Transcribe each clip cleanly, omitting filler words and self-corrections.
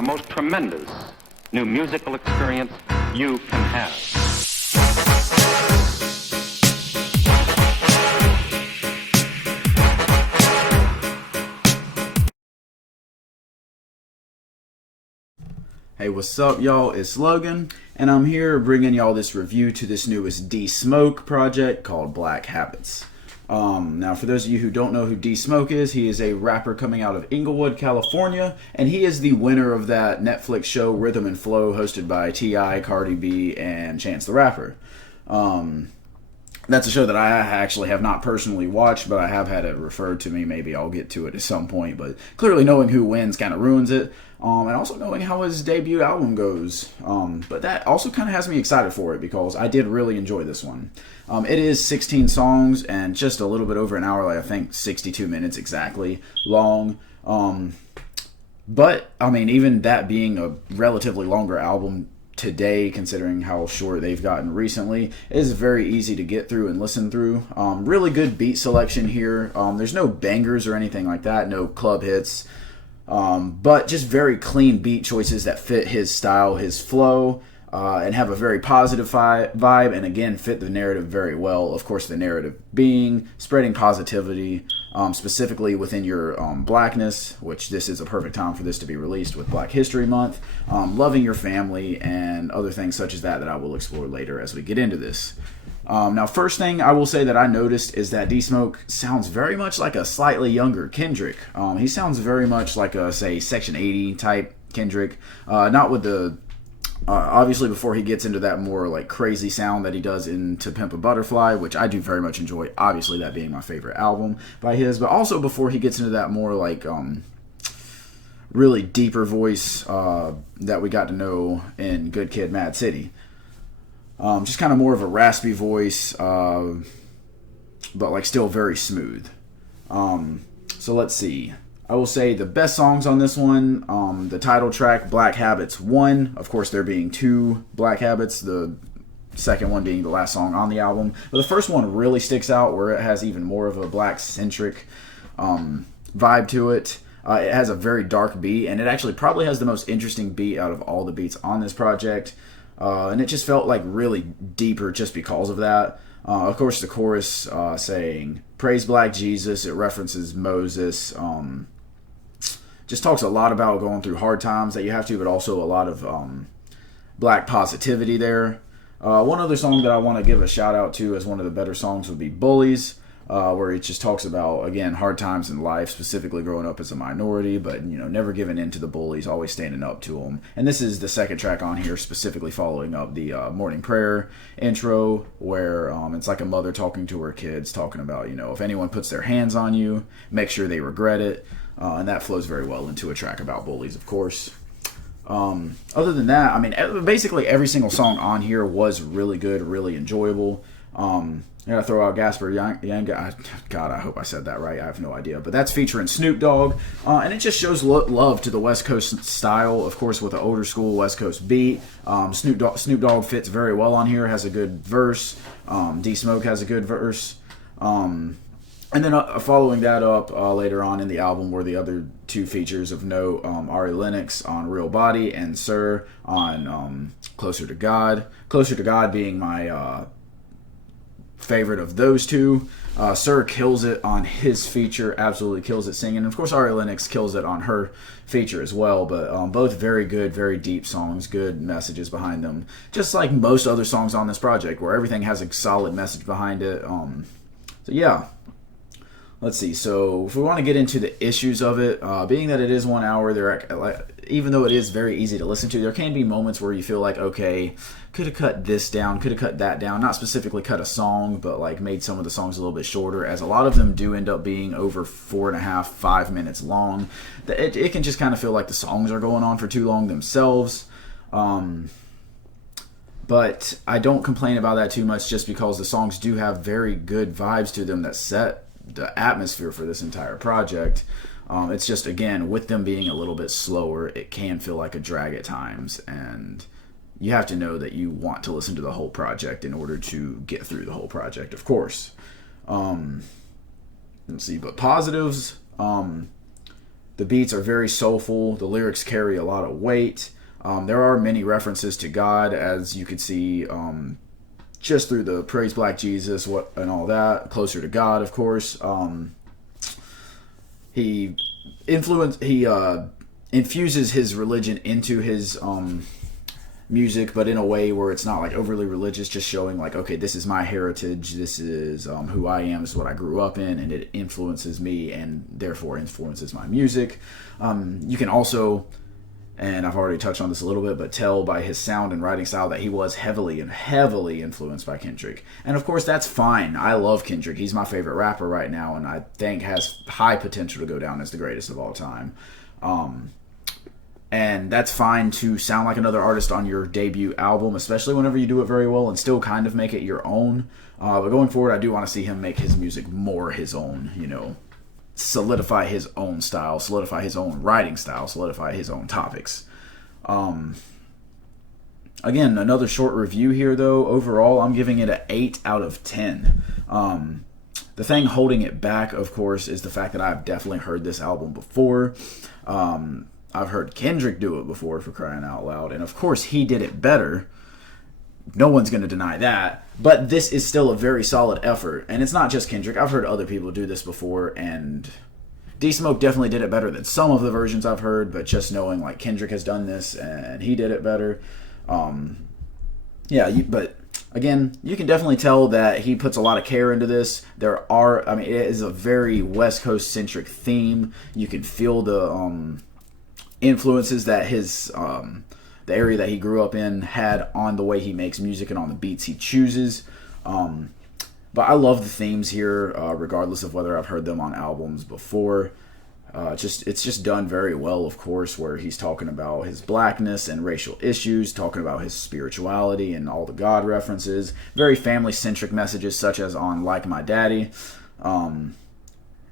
the most tremendous new musical experience you can have. Hey, what's up, y'all? It's Logan, and I'm here bringing y'all this review to this newest D Smoke project called Black Habits. Now, for those of you who don't know who D Smoke is, he is a rapper coming out of Inglewood, California, and he is the winner of that Netflix show Rhythm and Flow, hosted by T.I., Cardi B, and Chance the Rapper. That's a show that I actually have not personally watched, but I have had it referred to me. Maybe I'll get to it at some point, but clearly knowing who wins kind of ruins it. And also knowing how his debut album goes. But that also kind of has me excited for it because I did really enjoy this one. It is 16 songs and just a little bit over an hour, like I think 62 minutes exactly long. But, I mean, even that being a relatively longer album today, considering how short they've gotten recently, is very easy to get through and listen through. Really good beat selection here. There's no bangers or anything like that, no club hits. But just very clean beat choices that fit his style, his flow, and have a very positive vibe, and again, fit the narrative very well. Of course, the narrative being spreading positivity, specifically within your blackness, which this is a perfect time for this to be released with Black History Month, loving your family, and other things such as that I will explore later as we get into this. Now, first thing I will say that I noticed is that D Smoke sounds very much like a slightly younger Kendrick. He sounds very much like a, say, Section 80 type Kendrick. Not with the, obviously before he gets into that more like crazy sound that he does in To Pimp a Butterfly, which I do very much enjoy, obviously that being my favorite album by his, but also before he gets into that more like really deeper voice that we got to know in Good Kid, Mad City. Just kind of more of a raspy voice, but like still very smooth. So let's see. I will say the best songs on this one, the title track, Black Habits 1. Of course, there being 2 Black Habits, the second one being the last song on the album. But the first one really sticks out where it has even more of a black-centric vibe to it. It has a very dark beat, and it actually probably has the most interesting beat out of all the beats on this project. And it just felt like really deeper just because of that. Of course, the chorus saying, "Praise Black Jesus," it references Moses. Just talks a lot about going through hard times that you have to, but also a lot of black positivity there. One other song that I want to give a shout out to as one of the better songs would be Bullies, where it just talks about, again, hard times in life, specifically growing up as a minority, but, you know, never giving in to the bullies, always standing up to them. And this is the second track on here, specifically following up the morning prayer intro, where it's like a mother talking to her kids, talking about, you know, if anyone puts their hands on you, make sure they regret it. And that flows very well into a track about bullies, of course. Other than that, I mean, basically every single song on here was really good, really enjoyable. I gotta throw out Gasper Yanga. God, I hope I said that right. I have no idea. But that's featuring Snoop Dogg. And it just shows love to the West Coast style, of course, with an older school West Coast beat. Snoop Dogg fits very well on here, has a good verse. D Smoke has a good verse. And then following that up later on in the album were the other 2 features of note, Ari Lennox on Real Body and Sir on Closer to God. Closer to God being my favorite of those 2. Sir kills it on his feature, absolutely kills it singing. And of course, Ari Lennox kills it on her feature as well. But both very good, very deep songs, good messages behind them. Just like most other songs on this project, where everything has a solid message behind it. So yeah. Let's see. So if we want to get into the issues of it, being that it is 1 hour, even though it is very easy to listen to, there can be moments where you feel like, okay, could have cut this down, could have cut that down. Not specifically cut a song, but like made some of the songs a little bit shorter, as a lot of them do end up being over 4.5, 5 minutes long. It can just kind of feel like the songs are going on for too long themselves. But I don't complain about that too much, just because the songs do have very good vibes to them that set the atmosphere for this entire project. It's just, again, with them being a little bit slower, it can feel like a drag at times, and you have to know that you want to listen to the whole project in order to get through the whole project, of course. Let's see, but positives, The beats are very soulful. The lyrics carry a lot of weight. There are many references to God, as you could see just through the Praise Black Jesus and all that. Closer to God, of course. He infuses his religion into his music, but in a way where it's not like overly religious, just showing like, okay, this is my heritage, this is who I am, this is what I grew up in, and it influences me and therefore influences my music. You can also, and I've already touched on this a little bit, but tell by his sound and writing style that he was heavily influenced by Kendrick. And of course, that's fine. I love Kendrick. He's my favorite rapper right now, and I think has high potential to go down as the greatest of all time. And that's fine to sound like another artist on your debut album, especially whenever you do it very well and still kind of make it your own. But going forward, I do want to see him make his music more his own, you know, solidify his own style, solidify his own writing style, solidify his own topics. Again, another short review here, though. Overall, I'm giving it an 8 out of 10. The thing holding it back, of course, is the fact that I've definitely heard this album before. I've heard Kendrick do it before, for crying out loud. And of course, he did it better. No one's going to deny that. But this is still a very solid effort. And it's not just Kendrick. I've heard other people do this before. And D-Smoke definitely did it better than some of the versions I've heard. But just knowing like Kendrick has done this and he did it better. But again, you can definitely tell that he puts a lot of care into this. It is a very West Coast centric theme. You can feel the influences that his the area that he grew up in had on the way he makes music and on the beats he chooses. But I love the themes here, regardless of whether I've heard them on albums before. It's just done very well, of course, where he's talking about his blackness and racial issues, talking about his spirituality and all the God references. Very family-centric messages, such as on Like My Daddy.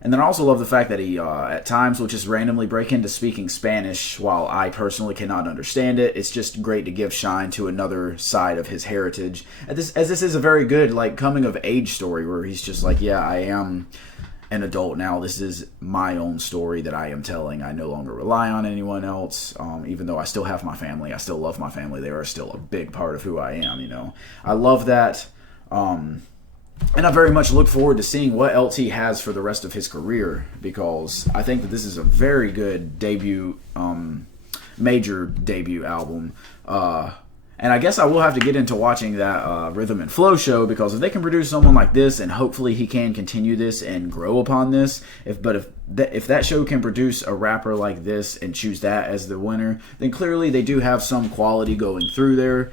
And then I also love the fact that he, at times, will just randomly break into speaking Spanish, while I personally cannot understand it. It's just great to give shine to another side of his heritage. As this is a very good, like, coming-of-age story, where he's just like, yeah, I am an adult now. This is my own story that I am telling. I no longer rely on anyone else. Even though I still have my family, I still love my family. They are still a big part of who I am, you know. I love that. And I very much look forward to seeing what else he has for the rest of his career, because I think that this is a very good debut, major debut album. And I guess I will have to get into watching that Rhythm and Flow show, because if they can produce someone like this, and hopefully he can continue this and grow upon this, if that show can produce a rapper like this and choose that as the winner, then clearly they do have some quality going through there.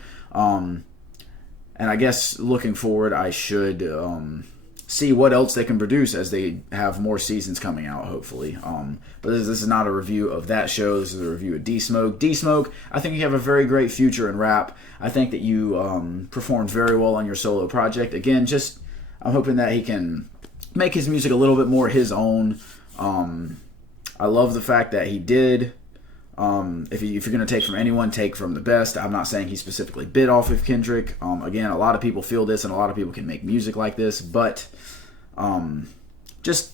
And I guess looking forward, I should see what else they can produce as they have more seasons coming out, hopefully. But this is not a review of that show. This is a review of D-Smoke. D-Smoke, I think you have a very great future in rap. I think that you performed very well on your solo project. Again, I'm hoping that he can make his music a little bit more his own. I love the fact that he did. If you're going to take from anyone, take from the best. I'm not saying he specifically bit off of Kendrick. Again, a lot of people feel this, and a lot of people can make music like this, but just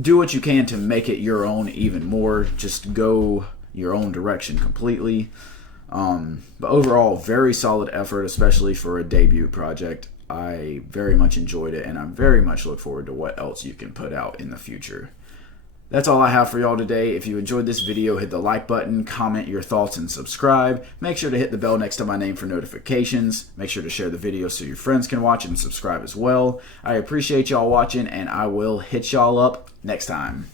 do what you can to make it your own even more. Just go your own direction completely. But overall, very solid effort, especially for a debut project. I very much enjoyed it, and I very much look forward to what else you can put out in the future. That's all I have for y'all today. If you enjoyed this video, hit the like button, comment your thoughts, and subscribe. Make sure to hit the bell next to my name for notifications. Make sure to share the video so your friends can watch and subscribe as well. I appreciate y'all watching, and I will hit y'all up next time.